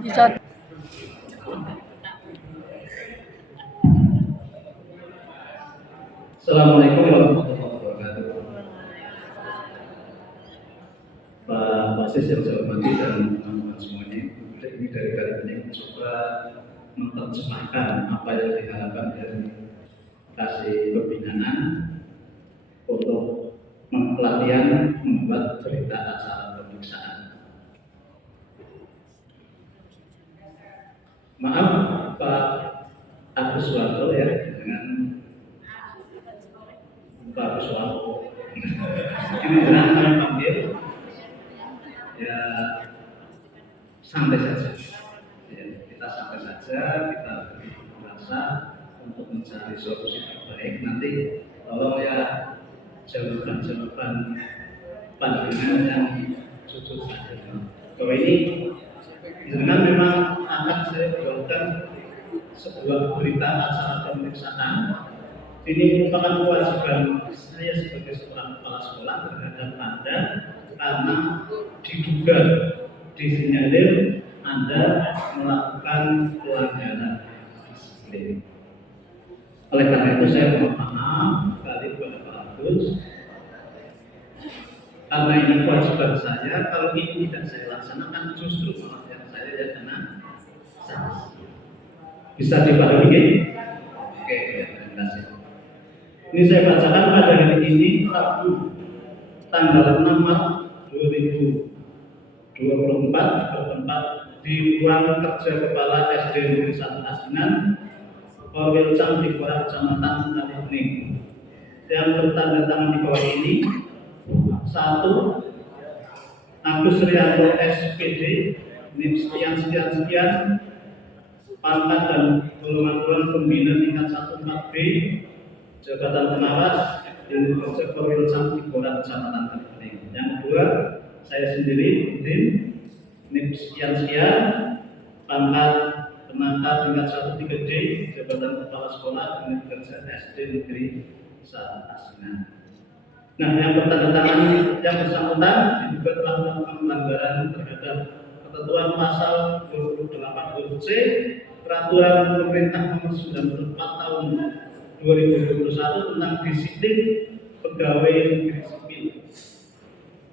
Bisa. Assalamualaikum warahmatullahi wabarakatuh. Pak Sis yang saya hormati dan teman-teman semuanya, ini dari kali ini mencoba menerjemahkan apa yang diharapkan dari kasih pembinaan untuk pelatihan membuat berita acara pemeriksaan. Maaf Pak Agus Suwarto ya, dengan Pak Agus Suwarto. Ini dengan kami panggil ya santai saja. Ya, kita santai saja, kita merasa untuk mencari solusi terbaik. Nanti tolong ya jawaban-jawaban pandangan yang jujur saja. Kalau ini dengan memang akan saya buatkan sebuah berita acara pemeriksaan. Ini merupakan kewajiban saya sebagai seorang kepala sekolah terhadap Anda karena diduga disinyalir Anda melakukan pelanggaran disiplin. Oleh karena itu saya mohon maaf kali kepada Pak Agus karena ini kewajiban saya. Kalau ini tidak saya laksanakan justru malah yang saya ya kena sanksi. Bisa dipahami? Oke, ya, terima kasih. Ini saya bacakan pada hari ini Rabu tanggal 6 Maret 2024 bertempat di ruang kerja Kepala SD Negeri 1 Asinan, Korwil Cam di Kecamatan Kalibening. Yang bertanda tangan di bawah ini 1. Agus Rianto SPD, NIP sekian, pangkat dan golongan pembina tingkat 1 4B, jabatan pengawas di Kerja Korwil Cam di Kecamatan Kalibening. Yang kedua, saya sendiri, tim NIP sekian, pangkat penata tingkat 1 3D, jabatan kepala sekolah unit kerja SD Negeri 1 Asinan. Nah, yang bertanda tangan yang bersangkutan diduga telah melakukan pelanggaran terhadap ketentuan pasal 28 huruf C Peraturan Pemerintah Nomor 94 Tahun 2021 tentang disiplin pegawai negeri sipil.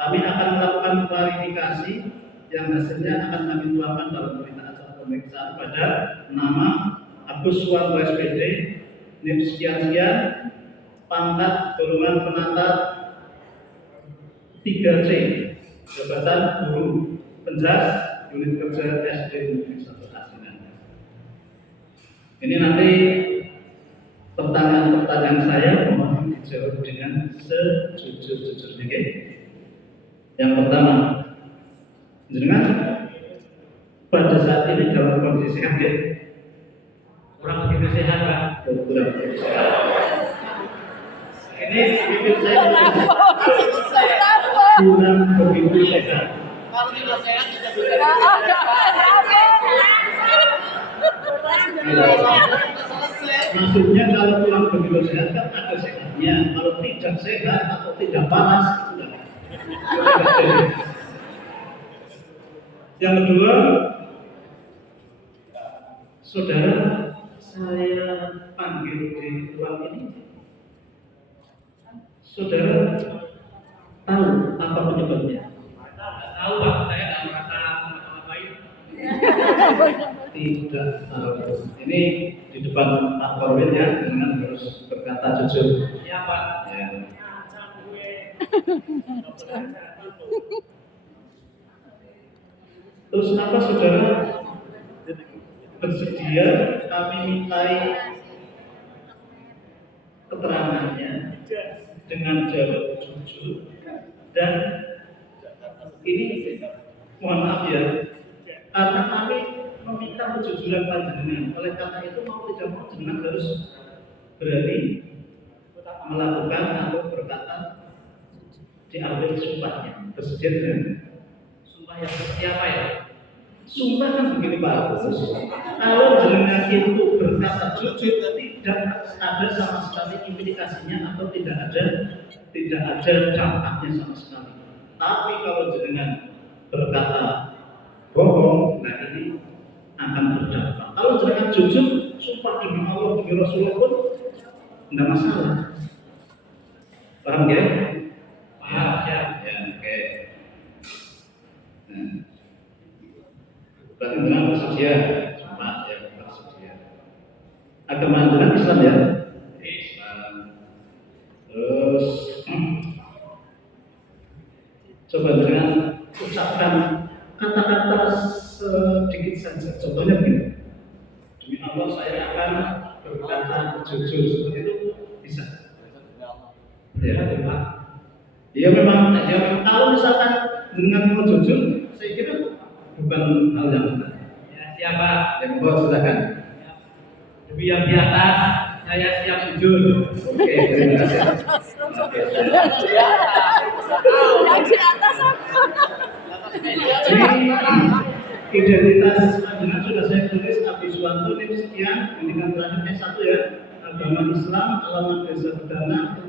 Kami akan melakukan klarifikasi yang hasilnya akan kami tuangkan dalam berita acara pemeriksaan pada nama Agus Suwarto SPD, NIP sekian, pangkat golongan penata 3C, jabatan guru penjas unit kerja SD Negeri 1 Asinan. Ini nanti pertanyaan-pertanyaan saya mohon dijawab dengan sejujur-jujurnya. Yang pertama, jenengan pada saat ini dalam kondisi sehat ya? Kurang begitu sehat Pak? Kurang begitu sehat. Ini bibir saya kurang begitu sehat. Kalau tidak sehat bisa selesai. Maksudnya kalau kurang begitu sehat kan ada sehatnya. Kalau tidak sehat atau tidak panas sudah. Yang kedua, saudara saya panggil di ruang ini. Saudara tahu apa penyebabnya? Tahu Pak, saya nggak merasa ngapain. Tidak tahu. Ini di depan Pak Korwil ya, dengan harus berkata jujur. Iya Pak. Ya. Terus apa saudara bersedia kami mintai keterangannya dengan jawab jujur dan ini mohon maaf ya, karena kami meminta kejujuran panjenengan. Oleh karena itu mau tidak mau jenengan harus berani melakukan atau berkata diambil sumpahnya. Bersedia dengan Sumpah yang seperti apa ya? sumpah kan begini Pak Agus, kalau jenengan itu berkata jujur tidak ada sama sekali implikasinya atau tidak ada dampaknya sama sekali. Tapi kalau jenengan berkata bohong, nah ini akan berdampak. Kalau jenengan jujur, sumpah demi Allah, demi Rasulullah pun tidak masalah. Paham ya? Paham, siap. Ya, oke. Nah, berarti jenengan bersedia, sumpah ya bersedia. Agama jenengan Islam ya? Islam. Terus coba jenengan ucapkan kata-kata sedikit saja. Contohnya begini. Demi Allah saya akan berkata jujur, seperti itu bisa. Ya, Pak. Ya memang, ya, kalau misalkan dengan mau jujur, saya kira bukan hal yang benar. Ya, siapa? Yang bawah silakan. Demi yang di atas, saya siap jujur. Oke, terima kasih. Yang di atas apa? Jadi identitas panjenengan sudah saya tulis Abdi Suwanto NIM sekian, pendidikan terakhir S1 ya, agama Islam, alamat desa Bedana,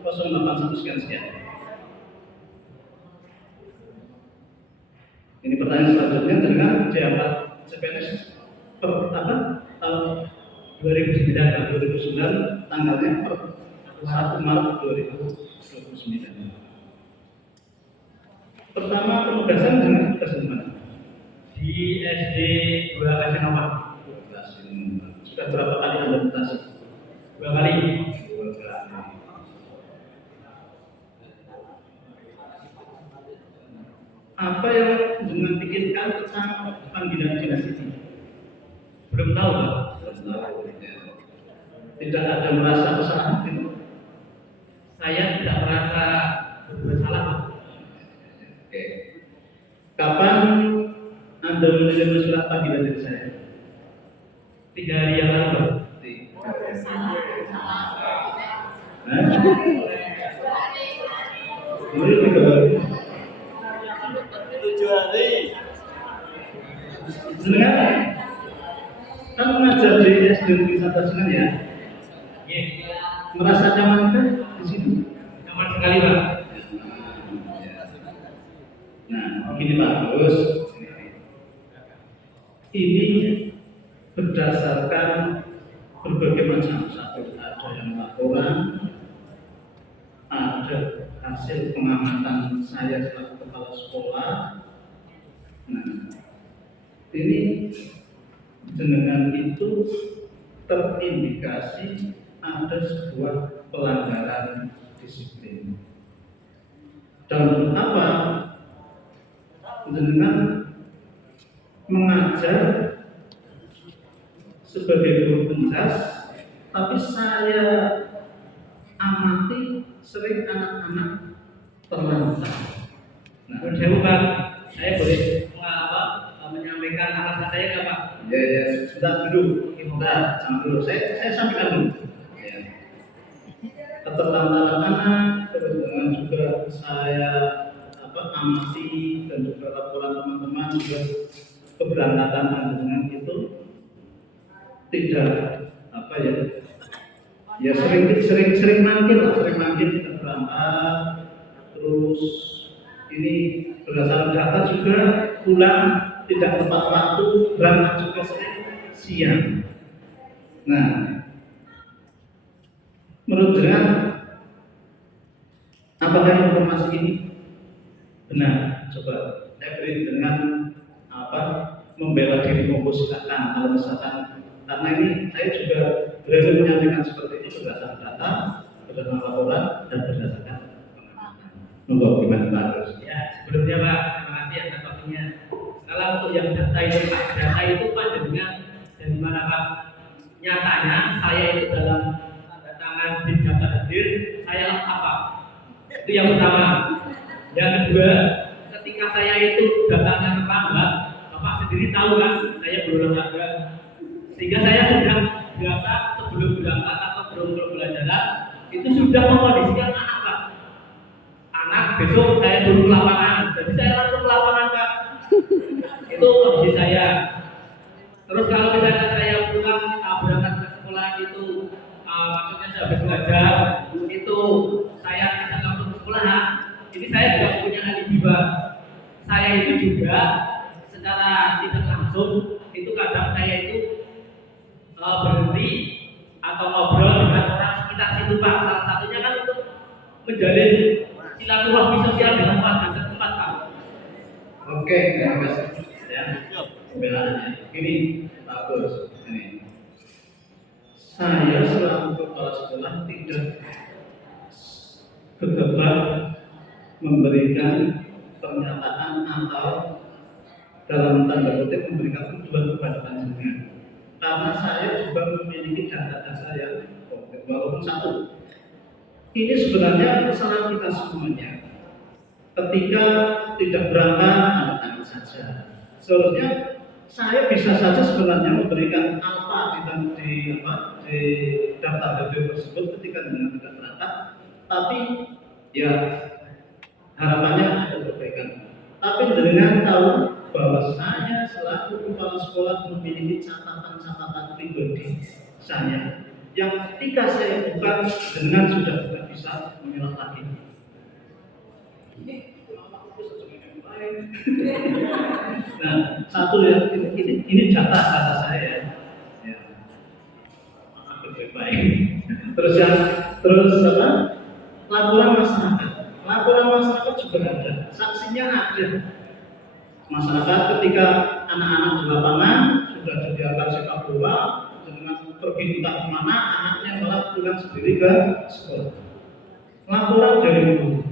081 sekian. Ini pertanyaan selanjutnya dengan jabat CPNS per apa? Tahun 2009 tanggalnya per 1 Maret 2029. Pertama penugasan dengan tugas di mana? Di SD 2 Kasinoma. Sudah berapa kali Anda mutasi? 2 kali. 2 kali. Apa yang dengan pikirkan tentang panggilan dinas ini? Belum tahu, Pak. Belum tahu. Tidak ada merasa kesalahan itu. Saya tidak merasa bersalah, Pak. Oke. Kapan Anda menerima surat panggilan dari saya? 3 hari yang lalu, Pak. Hah? Ini 3 hari. 7 hari. Senang? Kan mengajar di SD Wisata Senang ya? Iya. Merasa nyaman kan di sini? Nyaman sekali, Pak. Nah, begini Pak, terus ini berdasarkan berbagai macam, satu ada yang laporan, ada hasil pengamatan saya selaku kepala sekolah. Nah, ini dengan itu terindikasi ada sebuah pelanggaran disiplin. Dan apa? Dengan mengajar sebagai guru penjas, tapi saya amati sering anak-anak terlantar. Nah, Jauh, Pak. Saya boleh menyampaikan alasan saya nggak, Pak? ya, sudah dulu, kita jangan dulu. Saya sampaikan dulu. Ya. Keterlantaran anak, kemudian juga saya amati dan juga laporan teman-teman juga keberangkatan dengan itu tidak sering mangkir kita berangkat, terus ini berdasarkan data juga pulang tidak tepat waktu, berangkat juga sering siang. Nah, menurut jenengan apakah informasi ini benar? Coba saya beri dengan membela diri monggo silakan. Kalau misalkan karena ini saya juga berani menyampaikan seperti itu berdasarkan data, berdasarkan laporan dan berdasarkan pengamatan. Monggo gimana Pak Terus? Ya, sebelumnya Pak, terima kasih atas waktunya. Kalau untuk yang data itu Pak, data itu panjangnya dari mana Pak? Nyatanya saya itu dalam tanda tangan di data hadir, saya apa? Itu yang pertama. Yang kedua, ketika saya itu datanya terlambat, Bapak sendiri tahu kan, saya berolahraga. Sehingga saya sudah biasa sebelum berangkat atau sebelum berbelajar itu sudah mengkondisikan anak Pak. Anak besok saya suruh ke lapangan, jadi saya langsung ke lapangan Pak. Itu kondisi saya. Terus kalau misalnya saya pulang berangkat ke sekolah itu, maksudnya saya habis belajar, itu saya tidak langsung ke sekolah. Ini saya juga punya alibi Pak. Saya itu juga secara tidak langsung itu kadang saya itu berhenti atau ngobrol dengan orang sekitar situ Pak. Salah satunya kan untuk menjalin silaturahmi sosial dengan warga setempat Pak. Oke, terima kasih ya pembelaannya. Ini bagus. Ini saya selaku kepala sekolah tidak gegabah memberikan pernyataan atau dalam tanda kutip memberikan tujuan kepada panjenengan, karena saya juga memiliki data-data yang konkret. Walaupun satu, ini sebenarnya kesalahan kita semuanya. Ketika tidak berangkat, tanda saja. Seharusnya saya bisa saja sebenarnya memberikan apa di daftar BPO tersebut ketika dengan tidak berangkat, tapi ya harapannya ada perbaikan. Tapi dengan tahu bahwa saya selaku kepala sekolah memiliki catatan-catatan pribadi saya yang ketika saya buka dengan sudah tidak bisa mengelak lagi. Nah, satu ya, ini data saya. Ya. Baik. Terus apa? Laporan masyarakat. Laporan masyarakat juga ada. Saksinya ada. Masyarakat ketika anak-anak di lapangan sudah dibiarkan sepak bola dengan pergi entah kemana, anaknya malah pulang sendiri ke sekolah. Laporan dari guru.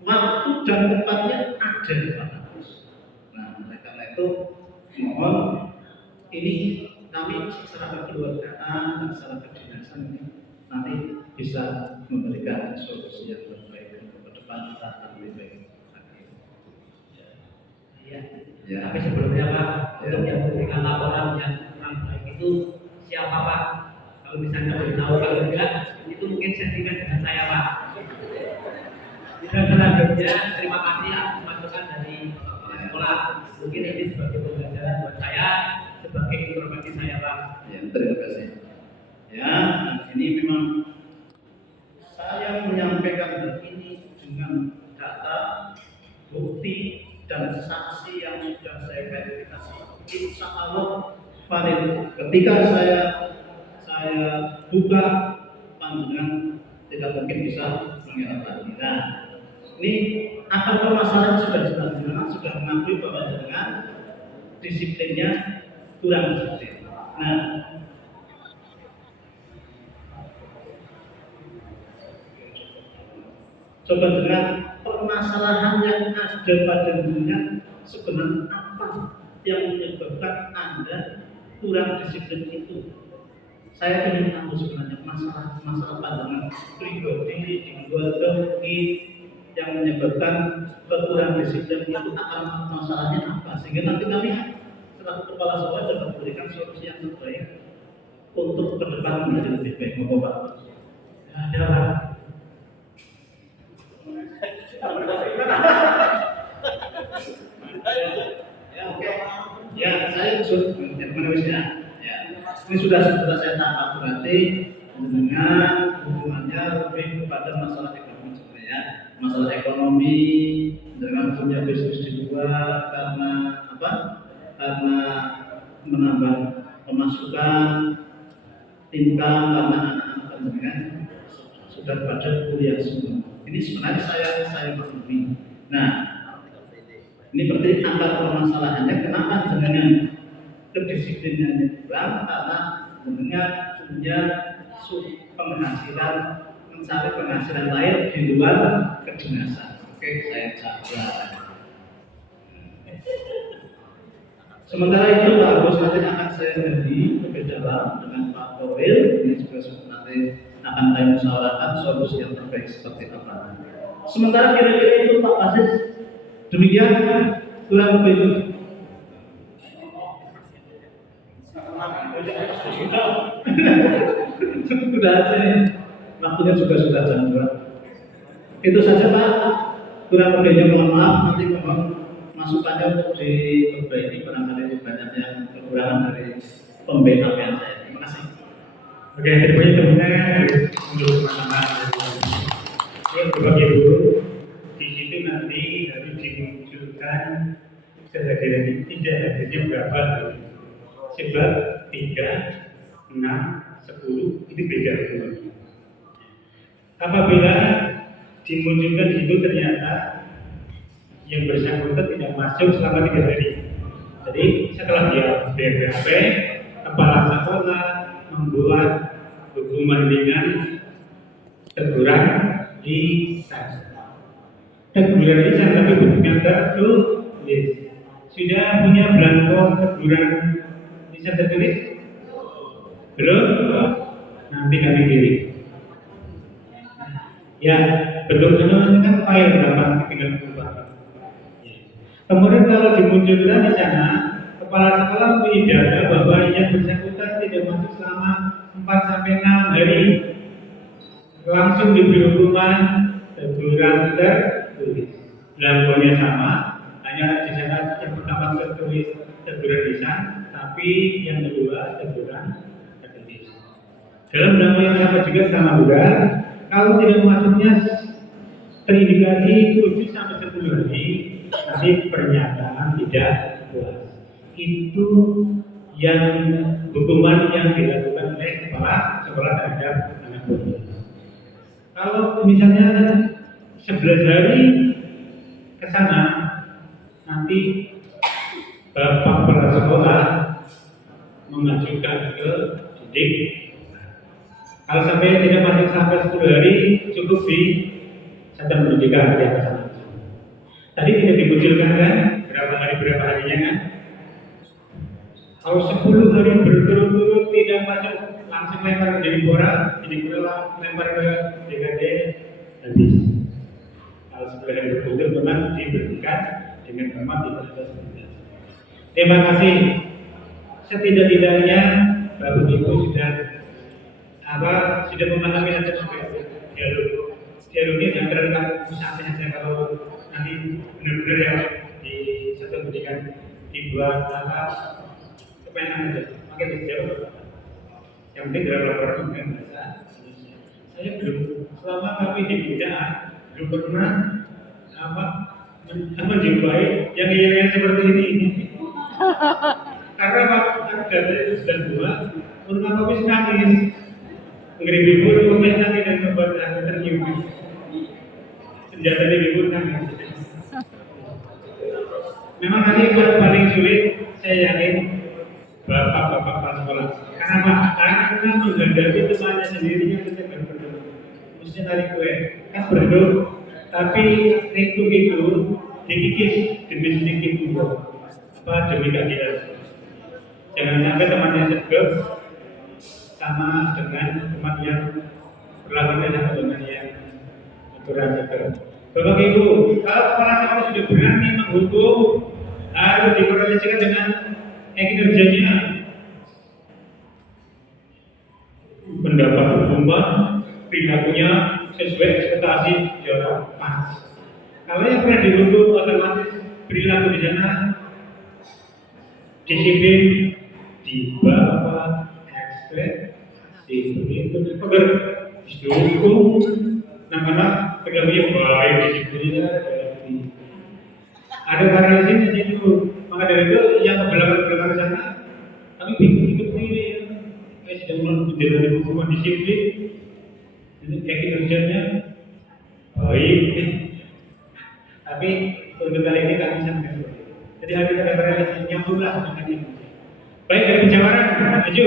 Waktu dan tempatnya ada Pak Agus. Nah, karena itu mohon ini kami secara kekeluargaan dan secara kedinasan ini nanti bisa memberikan solusi yang terbaik untuk ke depan kita akan lebih baik lagi. Ya. Tapi sebelumnya Pak, untuk yang memberikan laporan yang kurang baik itu siapa Pak? Kalau misalnya beritahu, kalau enggak itu mungkin sentimen dengan saya Pak. Dan selanjutnya terima kasih atas masukan dari sekolah. Mungkin ini sebagai pembelajaran buat saya, sebagai informasi saya Pak. Ya, terima kasih. Ya, ini memang saya menyampaikan hal ini dengan data, bukti dan saksi yang sudah saya verifikasi. Insya Allah valid. Ketika saya buka pandangan tidak mungkin bisa mengelak lagi. Nah, ini akar permasalahan sudah jelas, sudah mengakui bahwa dengan disiplinnya kurang disiplin. Nah, coba dengan permasalahan yang ada pada dunia sebenarnya apa yang menyebabkan Anda kurang disiplin itu? Saya ingin tahu sebenarnya masalah pandangan pribadi di keluarga yang menyebabkan kekurangan disiplin itu akar masalahnya apa? Sehingga nanti kami selaku kepala sekolah dapat memberikan solusi yang terbaik untuk ke depan menjadi lebih baik. Mohon Pak. Ada Pak. Ya, oke. Ya, saya menulisnya. Ya, ini sudah saya tangkap, berarti dengan hubungannya lebih kepada masalah ekonomi sebenarnya. Masalah ekonomi dengan punya bisnis di luar karena apa? Karena menambah pemasukan, income karena anak-anak pendidikan sudah pada kuliah semua. Ini sebenarnya saya maklumi. Nah, ini berarti akar permasalahannya kenapa dengan kedisiplinannya kurang, karena dengan punya penghasilan, mencari penghasilan lain di luar kedinasan. Oke, saya catat. Sementara itu Pak Agus nanti akan saya lebih dalam dengan Pak Koril. Ini juga nanti akan saya musyawarahkan solusi yang terbaik seperti apa. Sementara kira-kira itu Pak Aziz, demikian kurang lebih. Sudah aja ya. Waktunya juga sudah jam 2. Itu saja Pak. Kurang lebihnya mohon maaf, nanti mohon masukannya untuk diperbaiki barangkali banyak yang kekurangan dari pembinaan saya. Terima kasih. Oke, terima kasih untuk teman-teman. Ini Bapak Ibu, di situ nanti harus dimunculkan kehadiran ini tidak hadirnya berapa? Sebab 3, 6, 10 itu beda hukumannya. Apabila dimunculkan di situ ternyata yang bersangkutan tidak masuk selama 3 hari. Jadi setelah dia BAP, kepala sekolah membuat hukuman ringan teguran lisan. Teguran lisan tapi bukan tertulis. Sudah punya belangko teguran lisan tertulis? Belum? Nanti kami kirim. Ya, betul teman kan file berapa tinggal berubah. Kemudian kalau dimunculkan di sana, kepala sekolah punya data bahwa yang bersangkutan tidak masuk selama 4 sampai 6 hari, langsung diberi hukuman teguran tertulis. Belangkonya sama, hanya di sana yang pertama tertulis teguran lisan, tapi yang kedua teguran tertulis. Dalam belangko yang sama juga sama juga. Kalau tidak masuknya terindikasi 7 sampai 10 hari, nanti pernyataan tidak puas. Itu yang hukuman yang dilakukan oleh kepala sekolah terhadap anak buahnya. Kalau misalnya 11 hari ke sana, nanti bapak kepala sekolah mengajukan ke didik. Kalau sampai tidak masuk sampai 10 hari, cukup di satuan pendidikan yang ke sana. Tadi tidak dimunculkan kan berapa harinya kan? Kalau 10 hari berturut-turut tidak masuk, langsung lempar ke Jadipora, Jadipora lempar ke DKD, habis. Kalau 10 hari berturut-turut memang diberhentikan dengan hormat tidak ada seperti itu. Terima kasih. Setidak-tidaknya Bapak Ibu sudah memahami hasil dialognya jangan terlalu sampai saja kalau nanti benar-benar ya di satu pendidikan dibuat kepengen aja pakai dijawab yang penting dalam laporan dengan bahasa Indonesia. Saya belum selama kami di bidang belum pernah menjumpai yang seperti ini karena waktu dari itu sudah buat menurut kami nangis ngeri bibur komentar nanti dan membuat aku ternyum senjata di bibur nangis. Memang nanti yang paling sulit saya yakin bapak-bapak kepala sekolah. Karena karena menghadapi temannya sendiri yang kita berdoa. Mesti tarik kue kan berdoa, tapi itu dikikis demi sedikit juga demi keadilan. Jangan sampai temannya segep sama dengan teman yang berlakunya sama dengan yang aturan juga. Bapak Ibu, kalau kepala sekolah sudah berani menghukum, harus dikorelasikan dengan kinerjanya. Pendapat hukuman, perilakunya sesuai ekspektasi jarak pas. Kalau yang pernah dihukum otomatis perilaku di sana disiplin di bawah itu agar didukung anak-anak perilakunya baik disiplinnya ada variasinya di situ. Maka dari itu yang belakang sana kami bingung ikut sendiri ya. Saya sedang menjalani hukuman disiplin ini kayak kinerjanya baik tapi untuk kali ini kami sampaikan jadi harus ada variasi yang nyambunglah dengan ini. Baik dari pencemaran maju.